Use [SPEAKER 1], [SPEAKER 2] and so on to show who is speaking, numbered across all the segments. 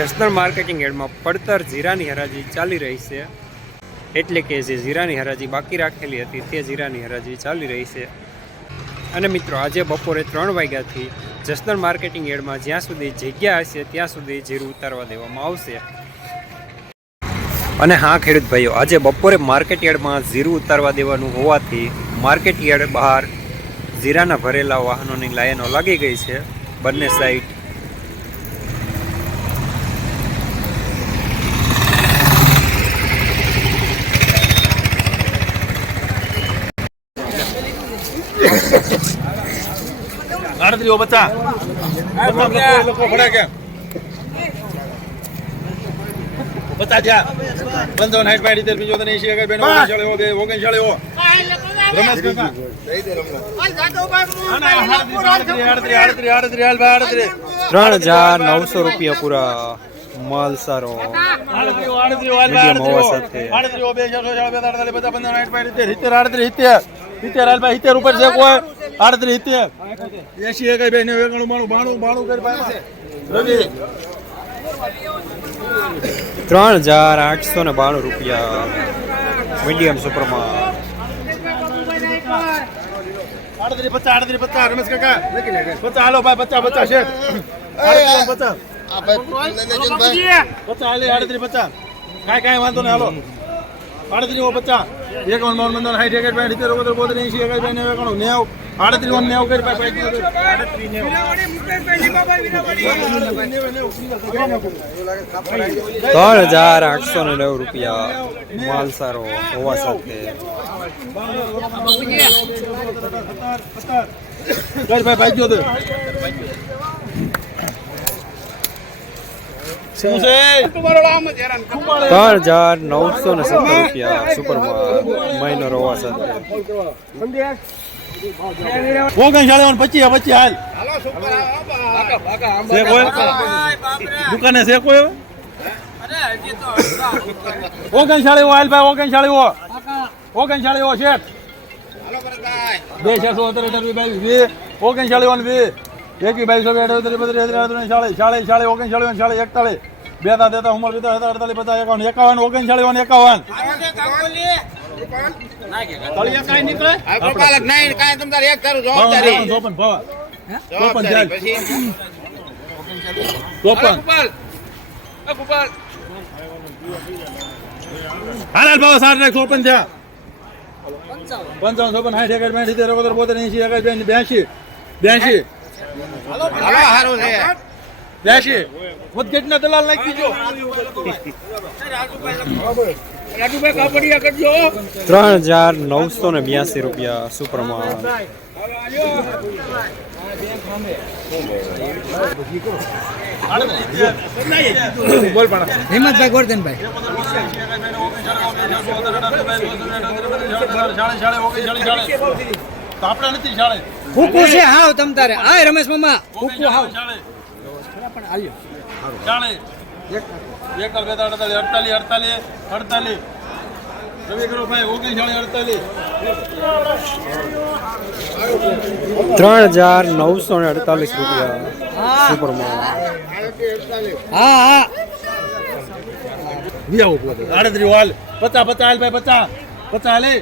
[SPEAKER 1] Jasdan marketing એડમાં પડતર જીરાની હરાજી ચાલી રહી છે. એટલે કે જે જીરાની હરાજી બાકી રાખેલી હતી તે જીરાની હરાજી ચાલી રહી છે. અને મિત્રો, આજે બપોરે ત્રણ વાગ્યાથી જસનલ માર્કેટિંગ એડમાં જ્યાં સુધી જગ્યા હશે ત્યાં સુધી જીરું ઉતારવા દેવામાં આવશે. અને હા, ખેડૂત ભાઈઓ, આજે બપોરે માર્કેટ યાર્ડમાં જીરું ઉતારવા દેવાનું હોવાથી માર્કેટ યાર્ડ બહાર જીરાના ભરેલા વાહનોની લાઈનો લાગી ગઈ છે. બંને સાઈડ
[SPEAKER 2] આડત્રીઓ બચ્ચા બચ્ચા થયા. પંચાવન સાઠ પાડી રીતે બીજો તને એસી બેન ઓગણ ચાલ્યો બે ઓગણ ચાલ્યો રમેશ કાકા. આડત્રી આડત્રી આડત્રી આડત્રી હાલ ભાઈ
[SPEAKER 1] ત્રણ હજાર નવસો રૂપિયા પૂરા માલ સારો.
[SPEAKER 2] ભાઈ ઉપર છે કોઈ. આડત્રીસ સિત્તેર એસી એકાઈ બે નેવું એકાણું બાણું બાણું બાણું કરી ભાઈ રવિ.
[SPEAKER 1] ત્રણ હજાર આઠસો ને બાણું રૂપિયા. મીડિયમ સુપરમાં.
[SPEAKER 2] આડત્રીસ પચાસ આડત્રીસ પચાસ રમેશ કાકા. પચાસ હાલો ભાઈ પચાસ પચાસ છે પચાસ. પચાસ હાલે આડત્રીસ પચાસ. કાંઈ કાંઈ વાંધો નહીં હાલો. આડત્રીસ પચાસ. એકાવન બાવન પંદર સાઠ સિત્તેર ઓગણત્રીસ બોતેર નેવું એકાણું નેવું. આડત્રીસ ઓન નેવું કરી
[SPEAKER 1] ત્રણ હજાર આઠસો ને નવ રૂપિયા માલ સારો હોવા સાથે. ત્રણ હજાર નવસો ને સત્તર રૂપિયા સુપરમાં માઇનર હોવા સાથે.
[SPEAKER 2] ઓગણ શાળે પચીસ પચીસ હાલ. દુકાને છે કોઈ ઓગણ શાળે હાલ ભાઈ, ઓગણ શાળે ઓગણ શાળે શેઠ બે છસો અત્યારે બાવીસ વી ઓગણ શાળે વી એકી બાવીસો બે અઢાર બત્રીસ અઢાર શાળે શાળે શાળે, ઓગણ શાળે શાળે એકતાળીસ બેતા દેતા ઉમર બેતા અડતાલીસ, પચાસ, એકાવન એકાવન, ઓગણ શાળે એકાવન. તળિયા કાંઈ નીકળે
[SPEAKER 3] ગોપાલક એક તારું જવાબદારી
[SPEAKER 2] ચોપન ભાવા ચોપન ચોપન
[SPEAKER 3] ગોપાલ
[SPEAKER 2] બેસી તેર ઓગણ બોતેર એંશી એકાદ બેસી બ્યાસી બ્યાસી
[SPEAKER 3] હારું છે
[SPEAKER 2] બ્યાસી વધઘટના દલાલ નાખી દીજો
[SPEAKER 1] ત્રણ હજાર નવસો ને બ્યાસી રૂપિયા સુપ્રમાણ.
[SPEAKER 2] બોલ પણ
[SPEAKER 4] હિંમતભાઈ ગોરધનભાઈ.
[SPEAKER 2] આપણે નથી શાળે
[SPEAKER 4] છે હાવ તમ તારે. આય રમેશ મામા. હાવ.
[SPEAKER 2] શાળે એક એક બેતાળીસ અડતાલીસ અડતાલીસ અડતાલીસ. રવિ કરો ભાઈ અડતાલીસ.
[SPEAKER 1] ત્રણ હજાર નવસો ને અડતાલીસ રૂપિયા સુપરમાં.
[SPEAKER 4] હા હા.
[SPEAKER 2] આડત્રીસ હાલ પચાસ પચાસ હાલ ભાઈ પચાસ. પચાસ હાલે.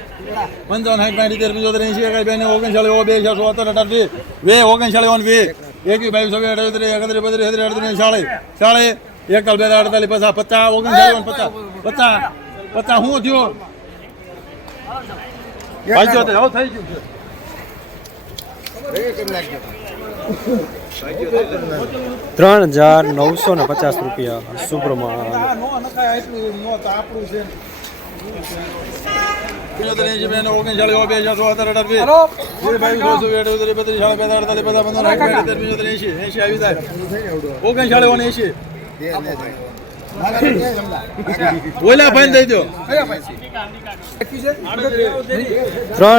[SPEAKER 2] પંચાવન સાઠ પાંચ રીતે પંચોતેર એંશી એકાઈ બે ઓગણચાળીસ ઓ બે છસો અઢાર વીસ. વે ઓન બે એકવીસ બાવીસ અઠાવીસ એકત્રીસ બત્રીસ એકત્રીસ અડત્રીસ ચાળીસ ચાળીસ એકલ બે અડતાલીસ પચાસ પચાસ ઓગણચાળીસ પચાસ પચાસ પચાસ શું થયો? પંચોતેર હવે થઈ ગયું છે.
[SPEAKER 1] ત્રણ હજાર નવસો ને પચાસ રૂપિયા
[SPEAKER 2] સુપ્રમાણ. આપણું છે પંચોતેર એંશી બે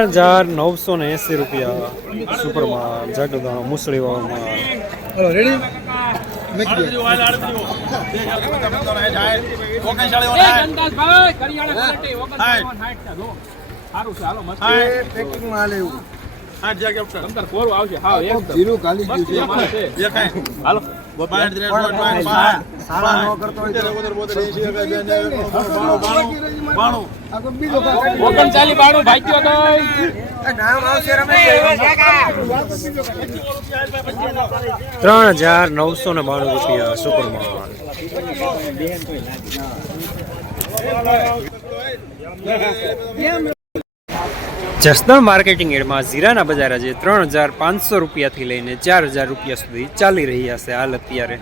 [SPEAKER 2] હજાર નવસો ને સત્તર રૂપિયા વીસ જગદા મુસળી ચોવીસ અઠ્યાવીસ બત્રીસ મસ્ત. બે અડતાલીસ પચાસ પંદર
[SPEAKER 1] જગ્યા સુપરમાં જાગદાણા
[SPEAKER 3] કોરું આવશે હા એક
[SPEAKER 2] જીરું ખાલી ગયું છે દેખાય હાલો સારા નો કરતો હોય તો બોતેર બોતેર એંશી બે ને બાણું બાણું બાણું
[SPEAKER 3] ઓગણચાલી બાણું ભાગ્યો કઈ
[SPEAKER 1] ત્રણ હજાર નવસો ને બાણું રૂપિયા સુપરમાં જસદણ માર્કેટિંગ એડમાં જીરાના બજાર આજે ત્રણ હજાર પાંચસો રૂપિયાથી લઈને ચાર હજાર રૂપિયા સુધી ચાલી રહ્યા છે હાલ અત્યારે.